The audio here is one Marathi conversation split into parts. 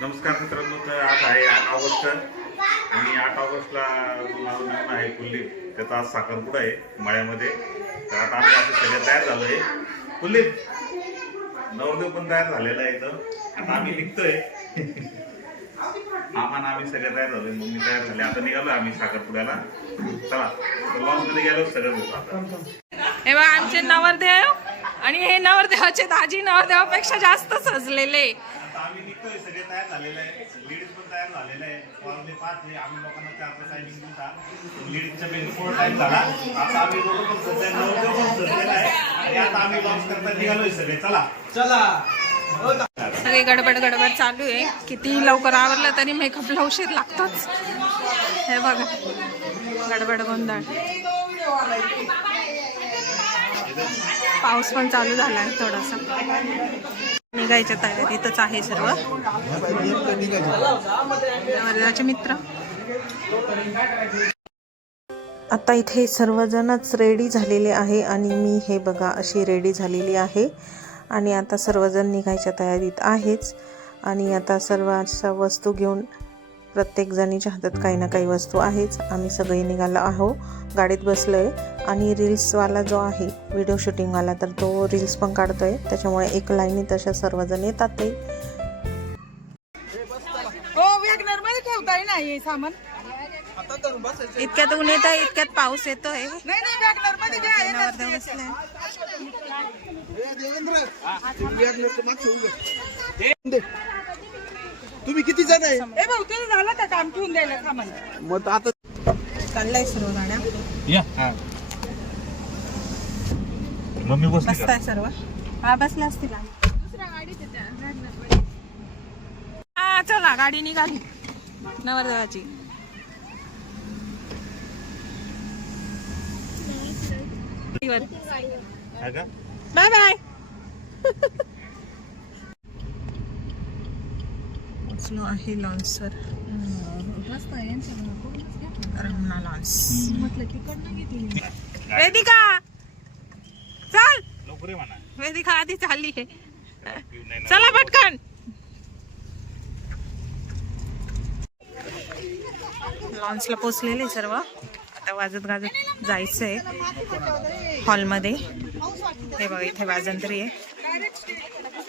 नमस्कार मित्रांनो, तर आज आहे 8 ऑगस्ट आणि 8 ऑगस्टला माझं नाव आहे कुलदीप. त्याचा आज साखरपुडा आहे मळ्यामध्ये. तर आता आम्ही असं सगळं तयार झालो आहे. कुलदीप नवरदेव पण तयार झालेला आहे. तर आता आम्ही निघतोय. आम्ही सगळं तयार झालोय. मम्मी तयार झाले. आता निघालो आम्ही साखरपुड्याला. चला लॉन्समध्ये गेलो सगळं भेटू आता. हे बघा आमचे नवरदेव आणि हे नवरदेवाचे दाजी नवरदेवापेक्षा जास्त सजलेले. आम्ही निघतोय, सगळे तयार झालेले आहे. लेडीज पण तयार झालेले आहे. वाजले 5 आम्ही लोकांना 4चा टायमिंग दिला. लेडीजच्या बेल पूर्ण टाइम झाला. आता आम्ही लोक पण सध्या नवरदेव पण सजलेला आहे आणि आता आम्ही लॉन्च करता निघालोय सगळे. चला सगळी गडबड चालू आहे. किती लवकर आवरलं तरी मेकअपला उशीर लागतोच. हे बघा गडबड गोंधळ. पाऊस पण चालू झाला आहे थोडासा. निघायच्या तयारीत इथंच आहे सर्व नवरदेवाचे मित्र. आता इथे सर्वजणच रेडी झालेले आहे आणि मी हे बघा अशी रेडी झालेली आहे आणि आता सर्वजण निघायच्या तयारीत आहेच. आणि आता सर्व अशा वस्तू घेऊन प्रत्येक जणीच्या हातात काही ना काही वस्तू आहेच. आम्ही सगळे निघालो आहो, गाडीत बसलो आहे आणि रील्सवाला जो आहे व्हिडिओ शूटिंगवाला तर तो रील्स पण काढतोय. त्याच्यामुळे एक लाईनी तशा सर्वजण येतात. ते ठेवताय ना हे सामान. इतक्यात ऊन येत आहे, इतक्यात पाऊस येतोय. तुम्ही किती जण आहे? झालं का काम ठेवून द्यायला सामान. मग आता चाललंय सर्व गाड्या. मम्मी बसताय सर्व. हा बसल्या असतील. हा चला गाडी निघाली नवरदेवाची. Bye bye. पोचलो आहे लॉन्सवर. रमना लॉन्स. वेदिका चल. लवकर म्हणा. वेदिका आधी चालली आहे. चला पटकन. लॉन्सला पोचलेले सर्व. आता वाजत गाजत जायचंय हॉलमध्ये. हे बघा इथे वाजंत्री आहे.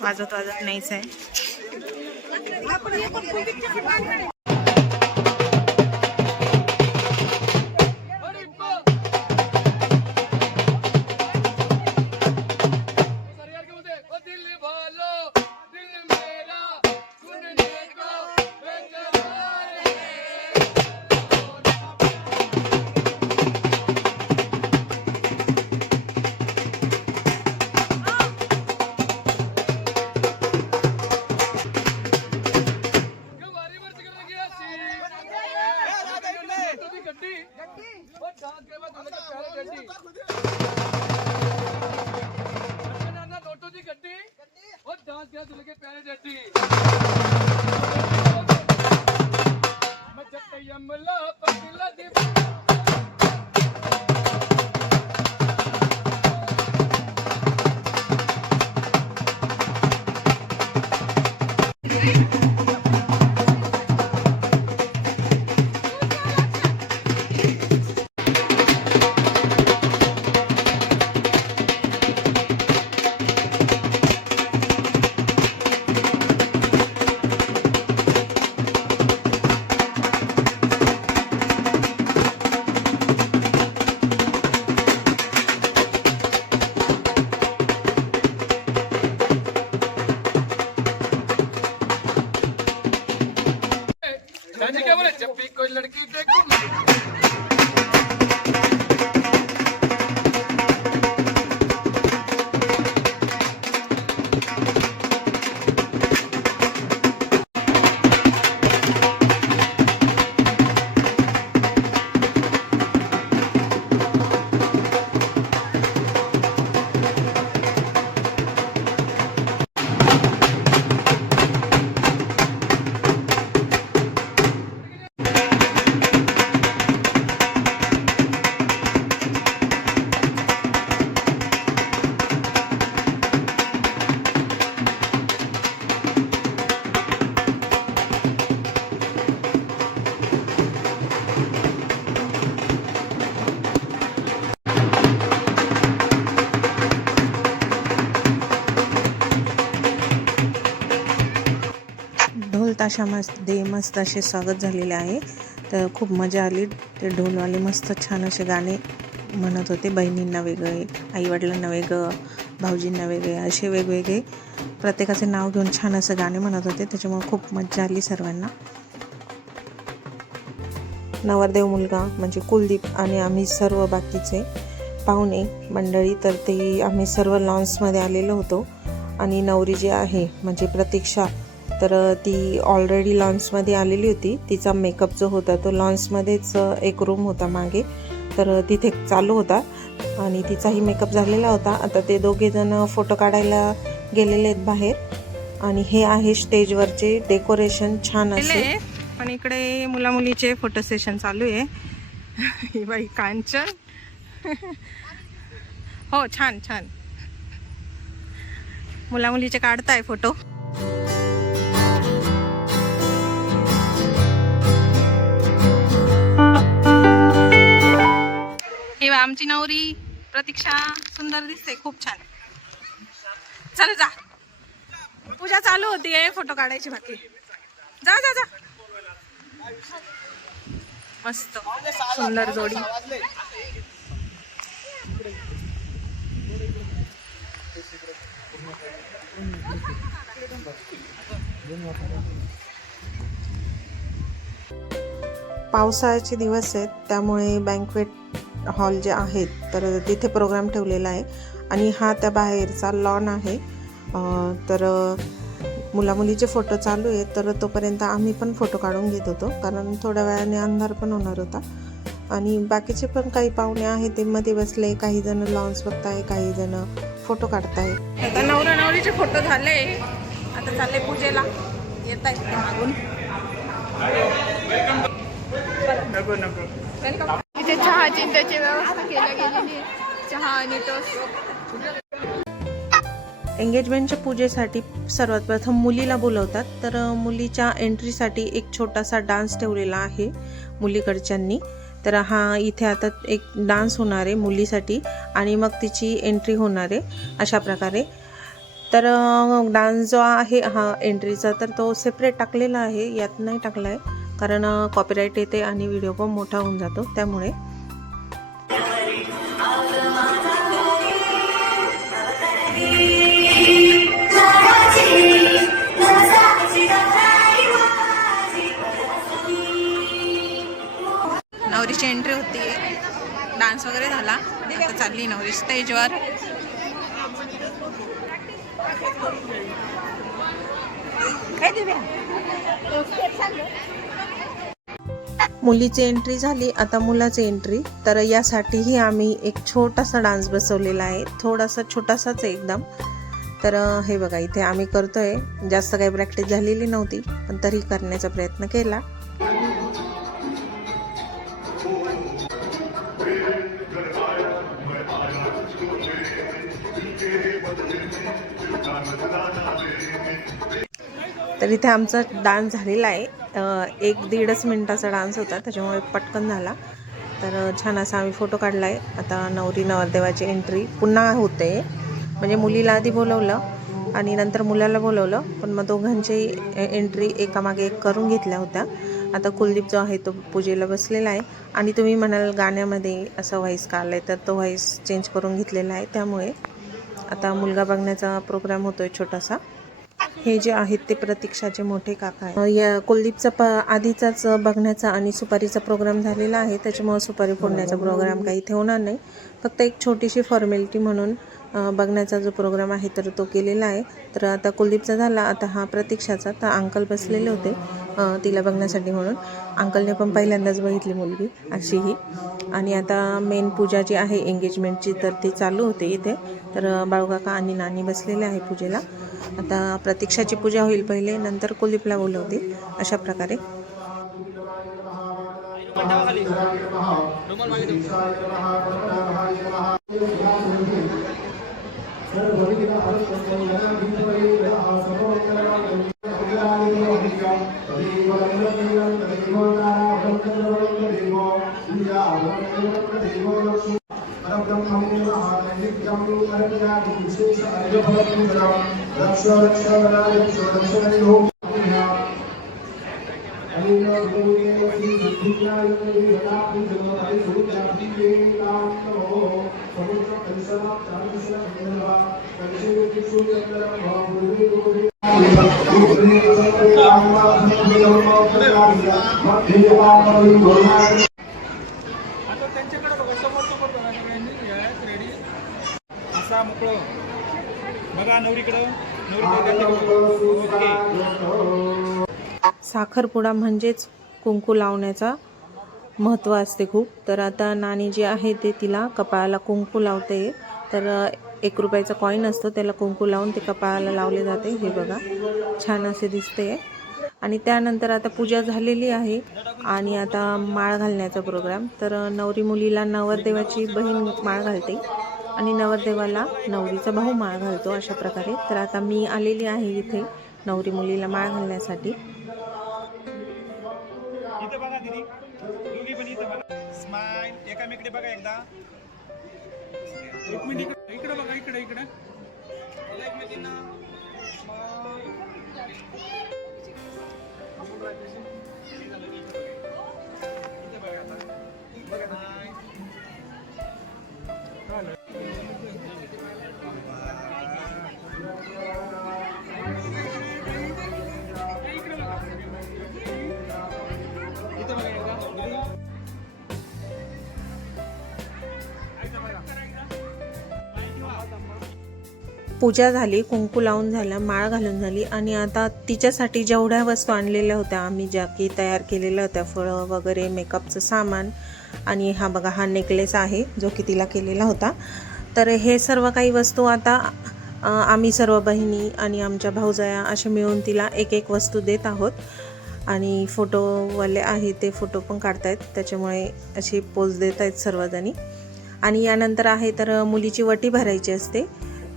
वाजत न्यायचं आहे. ढोल ताशामध्ये मस्त असे स्वागत झालेले आहे. तर खूप मजा आली. ते ढोलवाले मस्त छान असे गाणे म्हणत होते. बहिणींना वेगळे, आईवडिलांना वेगळं, भाऊजींना वेगळे, असे वेगवेगळे प्रत्येकाचे नाव घेऊन छान असं गाणे म्हणत होते. त्याच्यामुळे खूप मजा आली सर्वांना. नवरदेव मुलगा म्हणजे कुलदीप आणि आम्ही सर्व बाकीचे पाहुणे मंडळी, तर ते आम्ही सर्व लॉन्समध्ये आलेलो होतो. आणि नवरी जी आहे म्हणजे प्रतीक्षा, तर ती ऑलरेडी लॉन्समध्ये आलेली होती. तिचा मेकअप जो होता तो लॉन्समध्येच एक रूम होता मागे, तर तिथे चालू होता आणि तिचाही मेकअप झालेला होता. आता ते दोघे जण फोटो काढायला गेलेले आहेत बाहेर. आणि हे आहे स्टेजवरचे डेकोरेशन छान असे. पण इकडे मुला मुलीचे फोटो सेशन चालू आहे. ही बाई कांचन. हो, छान छान मुला मुलीचे काढताय फोटो. हे आमची नवरी प्रतीक्षा सुंदर दिसते, खूप छान. चल जा, पूजा चालू होती, फोटो काढायची बाकी. जा जा जा. मस्त सुंदर जोडी. पावसाळ्याचे दिवस आहेत, त्यामुळे बँक्वेट हॉल जे आहेत तर तिथे प्रोग्राम ठेवलेला आहे. आणि हा त्या बाहेरचा लॉन आहे. तर मुलामुलीचे फोटो चालू आहेत, तर तोपर्यंत आम्ही पण फोटो काढून घेत होतो, कारण थोड्या वेळाने अंधार पण होणार होता. आणि बाकीचे पण काही पाहुणे आहेत ते मध्ये बसले. काही जण लॉन्स बघताय, काही जण फोटो काढताय. आता नवरा नवरीचे फोटो झाले, आता चालले पूजेला. येत आहेत ते मागून. वेलकम. इथे चहाची त्याची व्यवस्था केली गेलेली आहे. चहा आणि टोस्ट. एंगेजमेंटच्या पूजेसाठी सर्वात प्रथम मुलीला बोलवतात. तर मुलीच्या एंट्रीसाठी एक छोटासा डान्स ठेवलेला आहे मुलीकडच्यांनी. तर हा इथे आता एक डान्स होणार आहे मुलीसाठी आणि मग तिची एंट्री होणार आहे अशा प्रकारे. तर डान्स जो आहे हा एंट्रीचा, तर तो सेपरेट टाकलेला आहे, यात नाही टाकला आहे, कारण कॉपीराईट येते आणि व्हिडिओ पण मोठा होऊन जातो त्यामुळे. नवरीची एंट्री होती, डान्स वगैरे झाला. आता चालली नवरी स्टेजवर. मुलीची एंट्री झाली, आता मुलाची एंट्री. तर यासाठीही आम्ही एक छोटासा डान्स बसवलेला आहे, थोडासा छोटासाच एकदम. तर हे बघा इथे आम्ही करतोय. जास्त काही प्रॅक्टिस झालेली नव्हती, पण तरी करण्याचा प्रयत्न केला. तर इथे आमचा डान्स झालेला आहे. 1-1.5 मिनिटाचा डान्स होता, त्याच्यामुळे पटकन झाला. तर छान असा आम्ही फोटो काढला आहे. आता नवरी नवरदेवाची एंट्री पुन्हा होते. म्हणजे मुलीला आधी बोलवलं आणि नंतर मुलाला बोलवलं, पण मग दोघांची एंट्री एकामागे एक करून घेतल्या होत्या. आता कुलदीप जो आहे तो पूजेला बसलेला आहे. आणि तुम्ही म्हणाल गाण्यामध्ये असं व्हॉईस का आलं आहे, तर तो व्हॉईस चेंज करून घेतलेला आहे. त्यामुळे आता मुलगा बघण्याचा प्रोग्राम होतोय छोटासा. हे जे आहेत ते प्रतीक्षाचे मोठे काका आहे. या कुलदीपचा आधीचाच बघण्याचा आणि सुपारीचा प्रोग्राम झालेला आहे, त्याच्यामुळे सुपारी फोडण्याचा प्रोग्राम काही इथे होणार नाही. फक्त एक छोटीशी फॉर्मॅलिटी म्हणून बघण्याचा जो प्रोग्राम आहे तर तो केलेला आहे. तर आता कुलदीपचा झाला, आता हा प्रतीक्षाचा. तर अंकल बसलेले होते तिला बघण्यासाठी म्हणून. अंकलने पण पहिल्यांदाच बघितली मुलगी अशीही. आणि आता मेन पूजा जी आहे एंगेजमेंटची, तर ती चालू होते इथे. तर बाळूकाका आणि नानी बसलेले आहे पूजेला. आता प्रतीक्षाची पूजा होईल पहिले, नंतर कुलदीपला बोलवतील अशा प्रकारे. आता त्यांच्याकडे बघा समोर रेडी असा मोकळं बघा नवरीकडं ओके. साखरपुडा म्हणजेच कुंकू लावण्याचा महत्त्व असते खूप. तर आता नानी जी आहे ते तिला कपाळाला कुंकू लावते. तर 1 रुपयाचा कॉईन असतो, त्याला कुंकू लावून ते कपाळाला लावले जाते. हे बघा छान असे दिसते. आणि त्यानंतर आता पूजा झालेली आहे आणि आता माळ घालण्याचा प्रोग्राम. तर नवरी मुलीला नवरदेवाची बहीण माळ घालते आणि नवरदेवाला नवरीचा भाऊ माळ घालतो, अशा प्रकारे. तर आता मी आलेली आहे इथे नवरी मुलीला माळ घालण्यासाठी. इथे बघा दीदी, दोघी पण इथे बघा. स्माइल एकामेकडे बघा एकदा. एक मिनिट इकडे बघा, इकडे बघा एकमेकींना. इथे बघा आता. बघा ना. पूजा झाली, कुंकू लावून झालं, माळ घालून झाली आणि आता तिच्यासाठी जेवढ्या वस्तू आणलेल्या होत्या आम्ही, ज्या की तयार केलेल्या होत्या, फळं वगैरे, मेकअपचं सामान, आणि हा बघा हा नेकलेस आहे जो की तिला केलेला होता. तर हे सर्व काही वस्तू आता आम्ही सर्व बहिणी आणि आमच्या भाऊजाया असे मिळून तिला एक एक वस्तू देत आहोत. आणि फोटोवाले आहे ते फोटो पण काढतायत, त्याच्यामुळे अशी पोज देत आहेत सर्वजणी. आणि यानंतर आहे तर मुलीची वटी भरायची असते.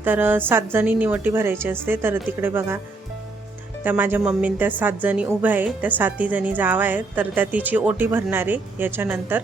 तर 7 जणींनी वटी भरायची असते. तर तिकडे बघा त्या माझ्या मम्मीने त्या 7 जणी उभ्या आहे, त्या 7 जणी जावा आहेत. तर त्या तिची ओटी भरणार आहे याच्यानंतर.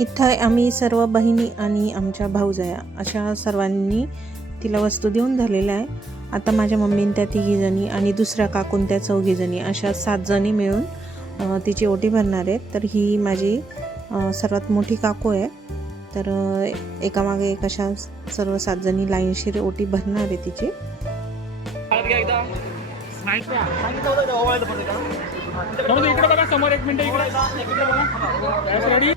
इथं आम्ही सर्व बहिणी आणि आमच्या भाऊजाया अशा सर्वांनी तिला वस्तू देऊन झालेल्या आहे. आता माझ्या मम्मीने त्या 3 जणी आणि दुसऱ्या काकून त्या 4 जणी अशा 7 जणी मिळून तिची ओटी भरणार आहेत. तर ही माझी सर्वात मोठी काकू आहे. तर एकामागे एक अशा सर्व 7 जणी लाईनशीर ओटी भरणार आहे तिची. इकडे बघा समोर, एक मिनिट इकडे बघा. रेडी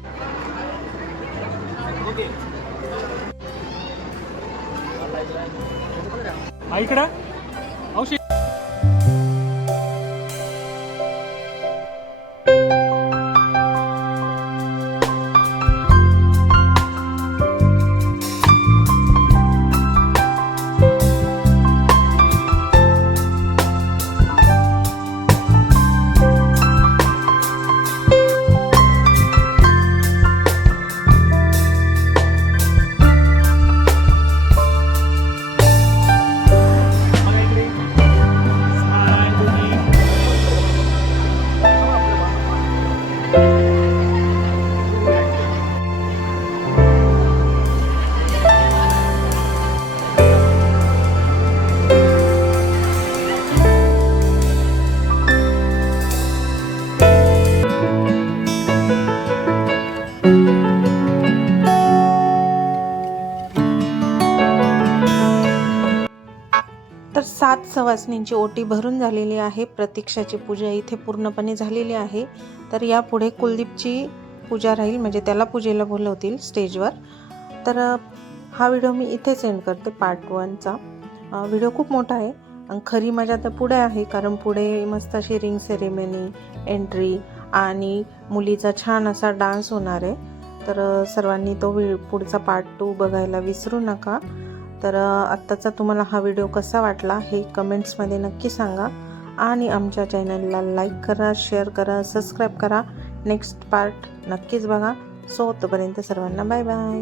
इकडं औषध. तर 7 सवासणींची ओटी भरून झालेली आहे. प्रतीक्षाची पूजा इथे पूर्णपणे झालेली आहे. तर यापुढे कुलदीपची पूजा राहील, म्हणजे त्याला पूजेला बोलवतील स्टेजवर. तर हा व्हिडिओ मी इथेच एंड करते, पार्ट 1चा. व्हिडिओ खूप मोठा आहे आणि खरी मजा तर पुढे आहे, कारण पुढे मस्त अशी रिंग सेरेमनी, एंट्री आणि मुलीचा छान असा डान्स होणार आहे. तर सर्वांनी तो पुढचा पार्ट 2 बघायला विसरू नका. तर आत्ताचा तुम्हाला हा व्हिडिओ कसा वाटला हे कमेंट्समध्ये नक्की सांगा आणि आमच्या चॅनलला लाईक करा, शेअर करा, सबस्क्राईब करा. नेक्स्ट पार्ट नक्कीच बघा. सो तोपर्यंत सर्वांना बाय बाय.